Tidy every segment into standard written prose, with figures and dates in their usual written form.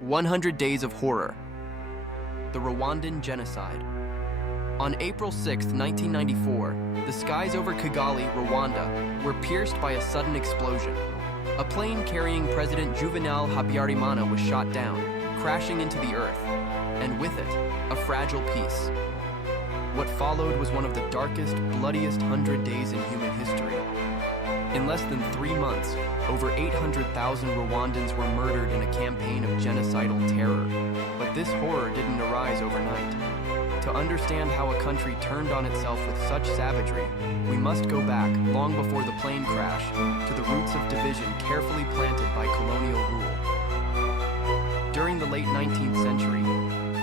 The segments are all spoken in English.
100 Days of Horror. The Rwandan Genocide. On April 6, 1994, the skies over Kigali, Rwanda, were pierced by a sudden explosion. A plane carrying President Juvenal Habyarimana was shot down, crashing into the earth, and with it, a fragile peace. What followed was one of the darkest, bloodiest 100 days in human history. In less than 3 months, over 800,000 Rwandans were murdered in a campaign of genocidal terror. But this horror didn't arise overnight. To understand how a country turned on itself with such savagery, we must go back, long before the plane crash, to the roots of division carefully planted by colonial rule. During the late 19th century,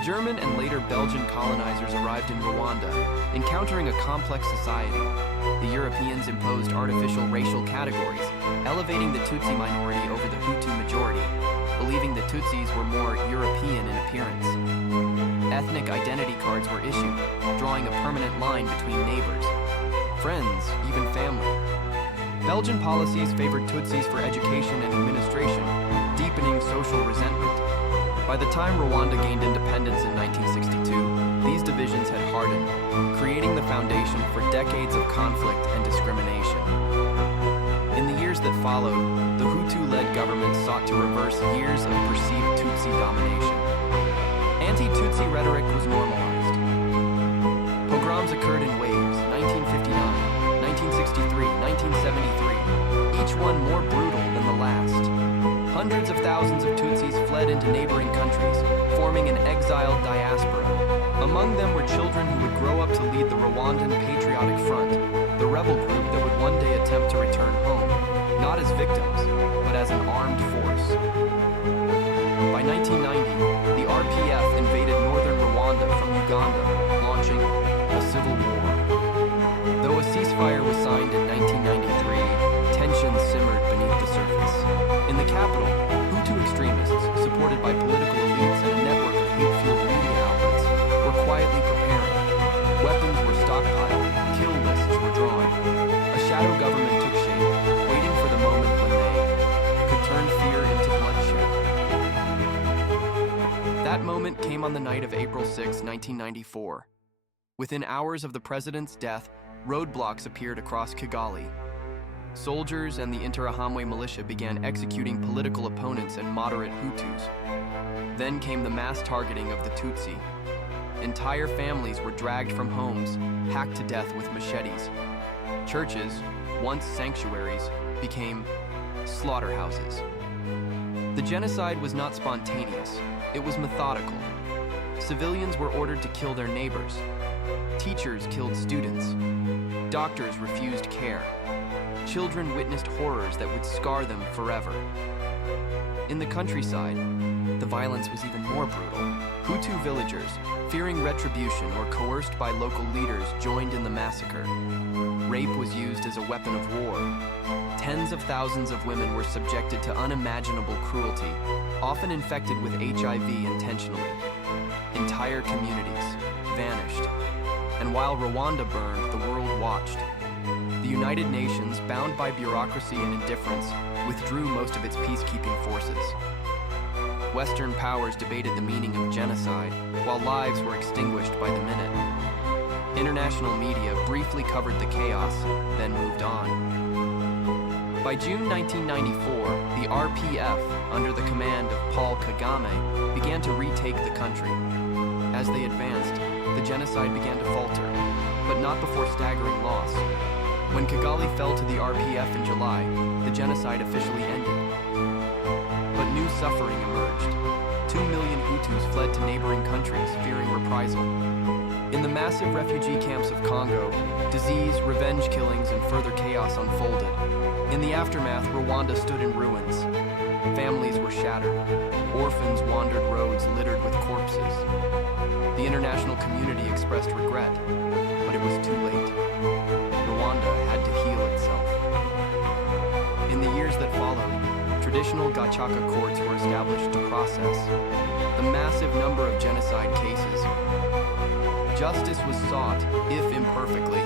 German and later Belgian colonizers arrived in Rwanda, encountering a complex society. The Europeans imposed artificial racial categories, elevating the Tutsi minority over the Hutu majority, believing the Tutsis were more European in appearance. Ethnic identity cards were issued, drawing a permanent line between neighbors, friends, even family. Belgian policies favored Tutsis for education and administration, deepening social resentment. By the time Rwanda gained independence in 1962, these divisions had hardened, creating the foundation for decades of conflict and discrimination. In the years that followed, the Hutu-led government sought to reverse years of perceived Tutsi domination. Anti-Tutsi rhetoric was normalized. Pogroms occurred in waves: 1959, 1963, 1973, each one more brutal than the last. Hundreds of thousands of Tutsis fled into neighboring countries, forming an exiled diaspora. Among them were children who would grow up to lead the Rwandan Patriotic Front, the rebel group that would one day attempt to return home, not as victims, but as an armed force. By 1990, the RPF invaded northern Rwanda from Uganda, launching a civil war. Though a ceasefire was signed in 1993, tensions simmered beneath the surface. In the capital, Hutu extremists, supported by political elites and a network of hate-fueled media outlets, were quietly preparing. Weapons were stockpiled, kill lists were drawn. A shadow government took shape, waiting for the moment when they could turn fear into bloodshed. That moment came on the night of April 6, 1994. Within hours of the president's death, roadblocks appeared across Kigali. Soldiers and the Interahamwe militia began executing political opponents and moderate Hutus. Then came the mass targeting of the Tutsi. Entire families were dragged from homes, hacked to death with machetes. Churches, once sanctuaries, became slaughterhouses. The genocide was not spontaneous, it was methodical. Civilians were ordered to kill their neighbors. Teachers killed students. Doctors refused care. Children witnessed horrors that would scar them forever. In the countryside, the violence was even more brutal. Hutu villagers, fearing retribution or coerced by local leaders, joined in the massacre. Rape was used as a weapon of war. Tens of thousands of women were subjected to unimaginable cruelty, often infected with HIV intentionally. Entire communities vanished. And while Rwanda burned, the world watched. The United Nations, bound by bureaucracy and indifference, withdrew most of its peacekeeping forces. Western powers debated the meaning of genocide, while lives were extinguished by the minute. International media briefly covered the chaos, then moved on. By June 1994, the RPF, under the command of Paul Kagame, began to retake the country. As they advanced, the genocide began to falter, but not before staggering loss. When Kigali fell to the RPF in July, the genocide officially ended. But new suffering emerged. 2 million Hutus fled to neighboring countries, fearing reprisal. In the massive refugee camps of Congo, disease, revenge killings, and further chaos unfolded. In the aftermath, Rwanda stood in ruins. Families were shattered. Orphans wandered roads littered with corpses. The international community expressed regret, but it was too late. Rwanda had to heal itself. In the years that followed, traditional Gacaca courts were established to process the massive number of genocide cases. Justice was sought, if imperfectly.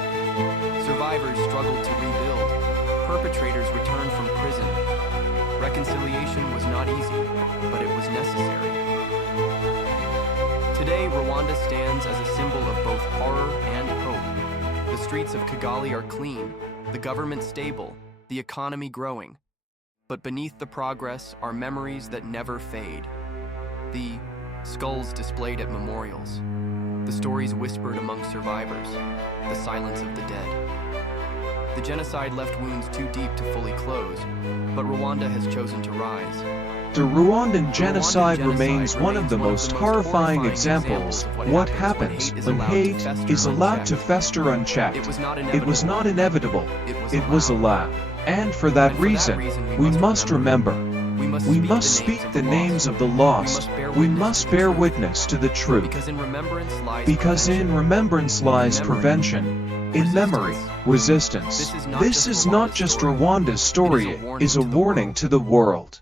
Survivors struggled to rebuild. Perpetrators returned from prison. Reconciliation was not easy, but it was necessary. stands as a symbol of both horror and hope. The streets of Kigali are clean, the government stable, the economy growing. But beneath the progress are memories that never fade. The skulls displayed at memorials, the stories whispered among survivors, the silence of the dead. The genocide left wounds too deep to fully close, but Rwanda has chosen to rise. The Rwandan Genocide remains one of the most horrifying examples of what happens when hate is allowed to fester unchecked. It was not inevitable, it was allowed. And for that reason, we must remember. We must speak the names of the lost. We must bear witness to the truth. Because in remembrance lies prevention. In memory, resistance. This is not just Rwanda's story, it is a warning to the world.